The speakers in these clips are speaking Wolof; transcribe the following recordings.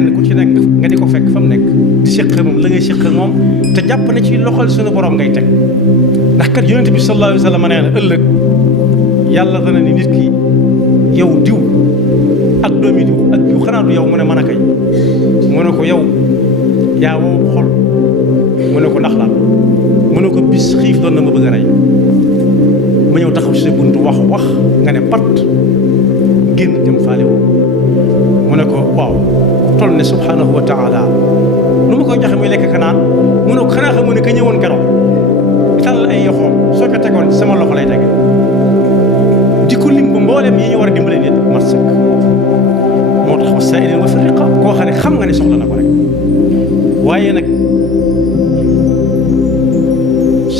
kenn ku ci nekk nga di ko fekk fa mu nekk di séq moom la ngay séq moom te jàpp ne ci loxol suñu borom ngay teg ndax kat yonent bi sallallahu alayhi wa sallam nee na ëllëg yàlla dana ni nit ki yow diw ak doomi diw ak diw xanaa du yow mu ne mën a kay mu ne ko yow yaa wow xol mu ne ko ndax lan mu ne ko bis xiif doon na ma bëgg a rey ma ñëw taxaw ci sa buntu wax nga ne pat génn jëm faale woo mu ne ko waaw toll ne subhanahu wa taala lu ma koy joxe muy lekk kanaan mu ne ko xanaa xam ne ka ñëwoon keroog di tàll ay yoxoom soo ko tegoon ci sama loxo lay tege di ko lim ba mboolem yi ñu war a dimbale nit mat sëkk moo tax wa saa'ilin wa fi riqaab koo xam ne xam nga ne soxla na ko rek waaye nag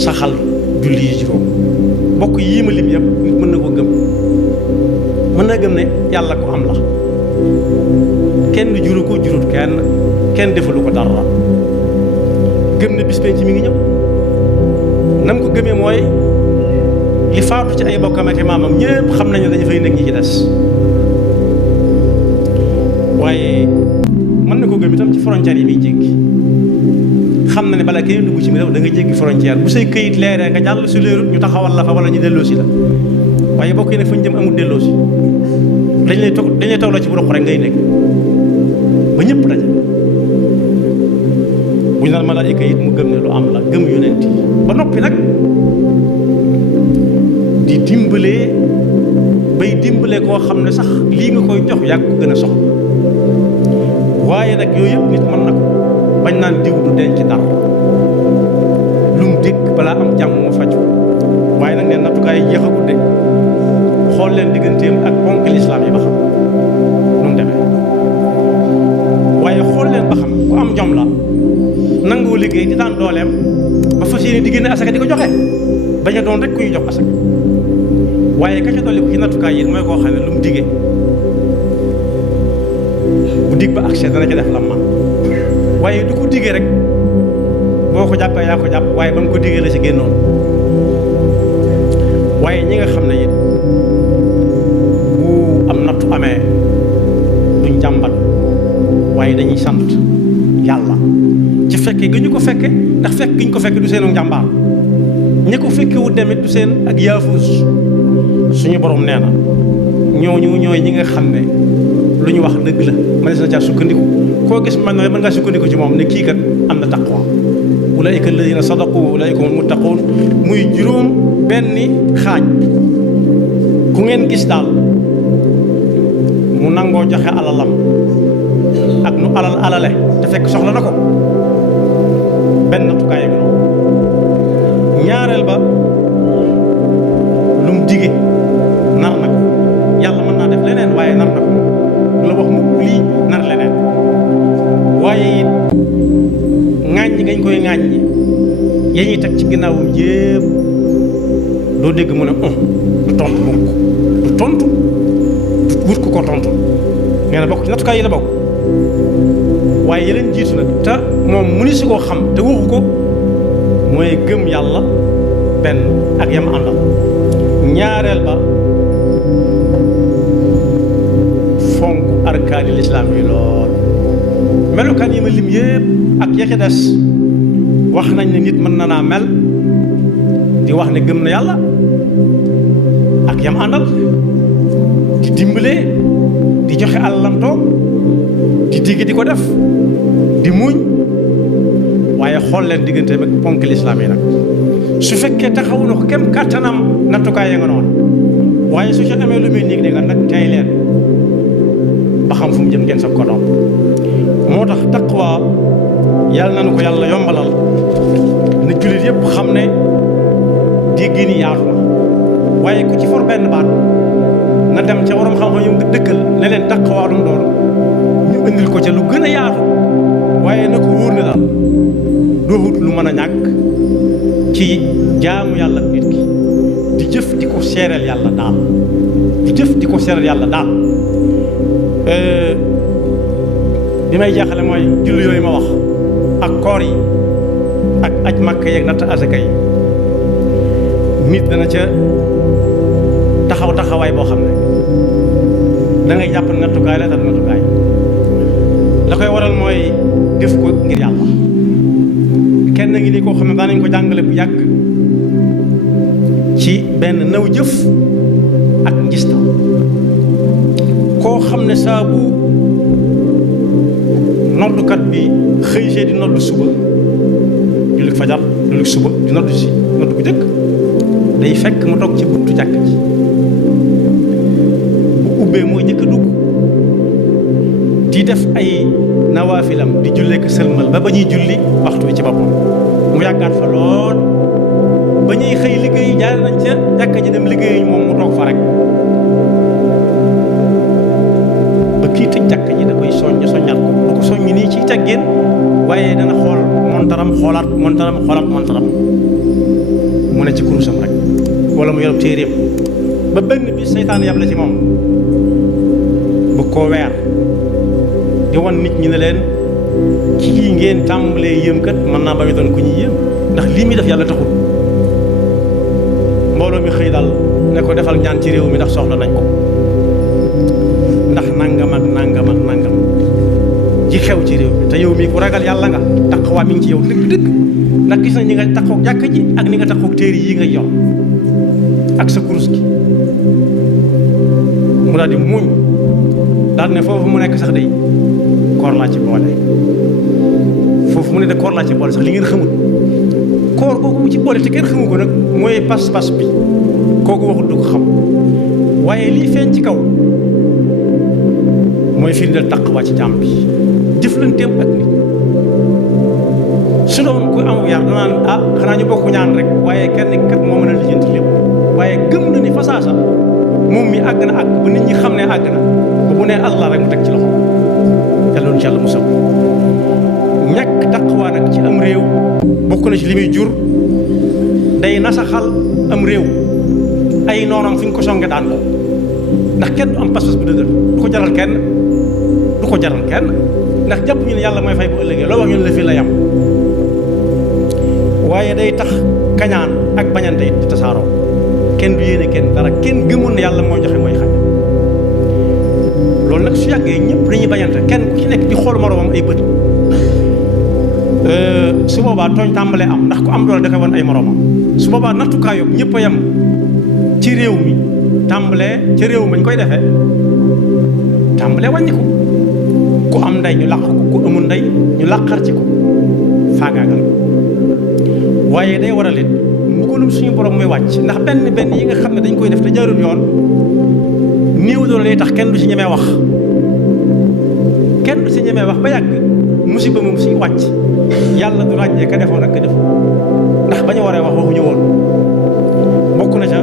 saxal julli yi juróom bokk yii ma lim yëpp nit mën na ko gëm mën na gëm ne yàlla ko am la kenn juru ko jurut kenn defalu ko dara gëm ne bis penc mi ngi ñëw nam ko gëmee mooy li faatu ci ay bokkam ak maamam ñëpp xam nañu dañu fay nekk ñi ci des waaye mën na ko gëm itam ci frontière yi muy jéggi xam na ne bala kenn dugg ci mi réew da nga jéggi frontière bu say këyit leeree nga jàll su leerut ñu taxawal la fa wala ñu delloosi la waaye bokk yi ne fañ jëm amul delloosi dañ lay toog la ci bu roq rek ngay nekk ba ñëpp daje bu ñu naan malaayika it mu gëm ne lu am la gëm yonent yi ba noppi nag di dimbalee koo xam ne sax lii nga koy jox yàgg ko gën a soxla waaye nag yooyu yëpp nit mën na ko bañ naan diw du denc dara lu mu dégg balaa am jàmm mu faju waaye nag neen nattukaay yi jeexagul de xool leen digganteem ak ponk lislaam yi ba xam nu mu demee waaye xool leen ba xam ku am jom la nangoo liggéey di daan dooleem ba fas yéene di génne asaka di ko joxe bañ a doon rek ku ñu jox asaka waaye ka ca dolli ko ci nattukaay yi mooy koo xam ne lu mu diggee bu dig ba accès dana ca def la man waaye du ko diggee rek boo ko jàppee yaa ko jàpp waaye ba mu ko diggee la ci génnoon waaye ñi nga xam ne it bu am nattu amee duñ jàmbat waaye dañuy sant yàlla ci fekke gi ñu ko fekke ndax fekk gi ñu ko fekke du seenu njàmbaar ñi ko fekke wu demit du seen ak yaafuus suñu borom nee na ñooñu ñooy ñi nga xam ne lu ñu wax dëgg la mënees na caa sukkandiku koo gis man mën ngaa sukkandiku ci moom ne kii kat am na taqwa ulaika alladina sadaqu wa ulaika humul muttaqun muy juróom benni xaaj ku ngeen gis daal mu nangoo joxe alalam ak nu alale te fekk soxla na ko benn nattukaay bi noonu ñaareel ba lu mu dige nar na ko yàlla mën naa def leneen waaye nar na ko du la wax mu lii nar leneen waaye it ŋàññi ngañ koy ŋàññi ya ñuy teg ci ginnaawam yépp doo dégg mu ne du tontu mukk du tontu du wut ku ko tontu nee na bokk ci nattukaay yi la bokk waaye yeneen jiitu nag te moom mu ni si koo xam te waxu ko mooy gëm yàlla benn ak yam àndal ñaareel ba fonk arkaani lislaam yi lool melokaan yi ma lim yépp ak ya ca des wax nañ ne nit mën na naa mel di wax ne gëm na yàlla ak yam àndal di dimbalee di joxe alalam toog di digg di ko def di muñ waaye xool leen diggante ak ponk lislaam yi nag su fekkee taxawu na ko kem kàttanam nattukaay ya nga noonu waaye su ci amee lu muy néeg di nga nag tey leen ba xam fu mu jëm ngeen sa ko doom moo tax taqwa yàlla nañu ko yàlla yombalal na jullit yëpp xam ne dégg ni yaatu na waaye ku ci for benn baat na dem ca waroom xam-xam yu dëkkal ne leen taqwa lu mu doon ñu indil ko ca lu gën a yaatu waaye na ko wóor ne daal doohut lu mën a ñàkk ci jaamu yàlla nit ki di jëf di ko seereel yàlla daal di jëf di ko seereel yàlla daal bi may jaaxale mooy julli yooyu ma wax ak koor yi ak aj makka yeeg natt asaka yi nit dana ca taxawaay boo xam ne da ngay jàpp ne nattukaay la te nattukaay la koy waral mooy def ko ngir yàlla. kenn ngi ni koo xam ne daan nañ ko jàngale bu yàgg ci benn naw jëf ak ngistal. koo xam ne saa bu noddukat bi xëy see di noddu suba julli fajar julli suba di noddu si noddu bu jëkk day fekk mu toog ci buntu jàkk ji bu ubbee mooy jëkk a dugg di def ay nawaafilam di jullee ko sëlmal ba ñuy julli waxtu bi ci boppam mu yàggaat fa lool ba ñuy xëy liggéey jaar nañ ca jàkk ji dem liggéey moom mu toog fa rek ba kii tëj jàkk ji da koy soññaat ko du ko soññ nii ci teggin waaye dana xool montaram xoolaat montaram mu ne ci kurusam rek wala mu yor téeréem ba benn bi seytaan yab la ci moom bu koo weer di wan nit ñi ne leen kii ngeen tàmbalee yéem kat mën naa ba ñu doon ku ñuy yéem ndax lii muy def yàlla taxul. mbooloo mi xëy daal ne ko defal ñaan ci réew mi ndax soxla nañ ko ndax nangam ak nangam ak nangam ji xew ci réew mi te yow mii ku ragal yàlla nga taqwa mi ngi ci yow dëgg-dëgg ndax gis nañ ñi nga taqoog jàkk ji ak ni nga taqoog téere yi nga yor ak sa kurus gi. mu daal di muñ daal ne foofu mu nekk sax day koor laa ci boole foofu mu ne de koor laa ci boole sax li ngeen xamul koor googu mu ci boole te kenn xamu ko nag mooy pas-pas bi kooku waxul du ko xam waaye lii feeñ ci kaw mooy firndeel taqwa ci jàmm bi jëflanteem ak nit su doon ku am yar danaan ah xanaa ñu bokk ñaan rek waaye kenn kat moo mën a lijjanti lépp waaye gëm na ni fasaasa moom mi àgg na àgg ba nit ñi xam ne àgg na ba bu nee Allah rek mu teg ci loxo yàlla nu ci yàlla musal. ñàkk taqwa nag ci am réew bokk na ci li muy jur day nasaxal am réew ay noonam fi ñu ko songe daan ko ndax kenn du am pas-pas bu dëgër du ko jaral kenn ndax jàpp ñu ne yàlla mooy fay bu ëllëgee loo wax ñu ne la fii la yam waaye day tax kañaan ak bañante it di tasaaroo kenn du yéene kenn dara kenn gëmul ne yàlla mooy joxe mooy xañ loolu nag su yàggee ñëpp dañuy bañante kenn ku ci nekk di xool moroomam ay bët su boobaa tooñ tàmbalee am ndax ku am doole da koy wan ay moroomam su boobaa nattukaay yóbbu ñëpp a yem ci réew mi tàmbalee ca réew mañ koy defee tàmbalee wàññi ko ku am ndey ñu làq ko ku amul ndey ñu làqar ci ko faagaagal ko waaye day waral it mbugalum suñu borom muy wàcc ndax benn yi nga xam ne dañ koy def te jaarul yoon néew doole lay tax kenn du ci ñemee wax ba yàgg musiba moom suñu wàcc yàlla du ràññee ka defoon ak ka defu ndax ba ñu waree wax waxuñu woon bokk na ca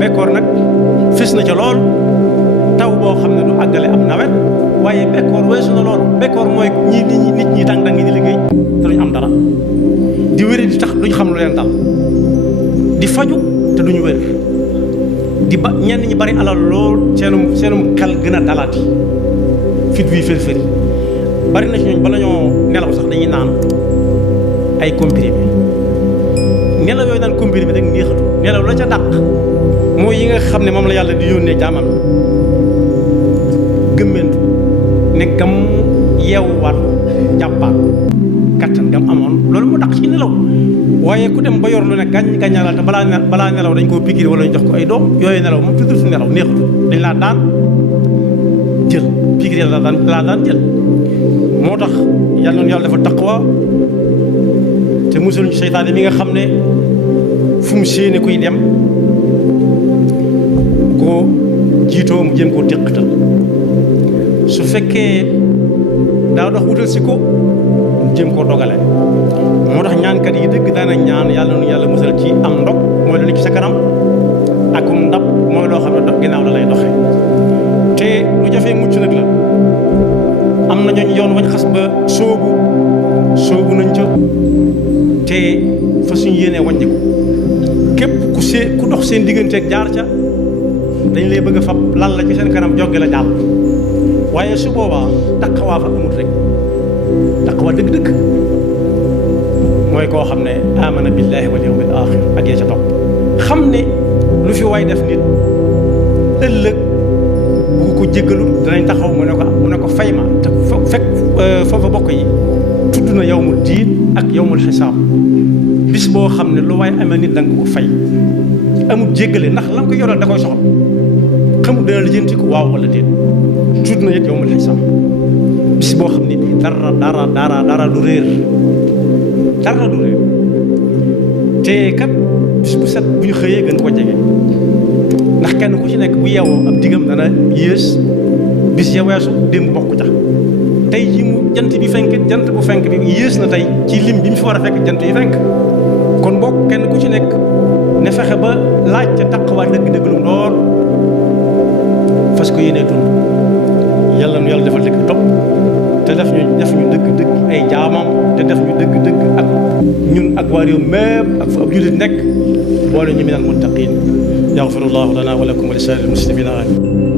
bekkoor nag fis na ca lool taw boo xam ne du àggale am nawet waaye bekkoor weesu na loolu bekkoor mooy nit ñi dang-dang di liggéey te duñ am dara di wéri di tax duñ xam lu leen dal di faju te duñu wér di ba ñenn ñi bari alal lool seenum xel gën a dalaati fit wi fër-fëri bari na ci ñooñ bala ñoo nelaw sax dañuy naan ay comprimé nelaw yooyu naan comprimé rek neexatu nelaw la ca dàq mooy yi nga xam ne moom la yàlla di yónnee jaamam gëmmentu ne gam yeewuwaat jàppaat kattan gam amoon loolu mu dàq ci nelaw waaye ku dem ba yor lu ne gàññaala te balaa nelaw dañ koo pikiir wala ñu jox ko ay doom yooyu nelaw moom tuddul su nelaw neexatu dañ laa daan jël pikiir yàlla laa daan jël moo tax yàlla noonu yàlla dafa taqwa te musul ci seytaane mi nga xam ne fu mu séene kuy dem ko jiitoo mu jëm koo téqatal su fekkee daa dox wutal si ko mu jëm koo dogale moo tax ñaankat yi dëgg daana ñaan yàlla nu yàlla musal ci am ndog mooy lu nekk ci sa kanam akum ndab mooy loo xam ne dox ginnaaw la lay doxe te lu jafee mucc nag la am na ñooñ yoon wañ xas ba soobu nañ ca te fa suñu yéenee wàññiku képp ku dox seen digganteeg jaar ca dañ lay bëgg a fab lal la ci seen kanam jogge la jàll waaye su boobaa taqawaa fa amut rek taqwa dëgg-dëgg mooy koo xam ne amana billahi wal yawmil axir ak yee ca topp xam ne lu fi waay def nit ëllëg bu ko jéggalu danañ taxaw mu ne ko ne ko fay ma te fekk foofa bokk yi tudd na yawmul diin ak yawmul xisaab bis boo xam ne lu waaye amee nit da nga ko fay amul jéggale ndax la nga ko yoral da koy soxal xamul dana lijjanti ko waaw wala déet tudd na it yawmul xisaab bis boo xam ne dara du réer dara du réer te kat bis bu set bu ñu xëyee gën ko jege ndax kenn ku ci nekk bu yeewoo ab digam dana yées bis ya weesu démb bokk ca tey ji mu jant bi fenk jant bu fenk bi yées na tey ci lim bi mu fi war a fekk jant yi fenk kon bokk kenn ku ci nekk ne fexe ba laaj ca taqwaay dëgg-dëgg lu lool fas ko yéenee dund yàlla nu yàlla defal dëgg topp te def ñu dëgg-dëgg ay jaamam te def ñu dëgg-dëgg ak ñun ak waa réew mépp ak fu ab jullit nekk boole ñu minal muttaqin yaxfirullahu lana wa lakum wa li saa'iril muslimina amin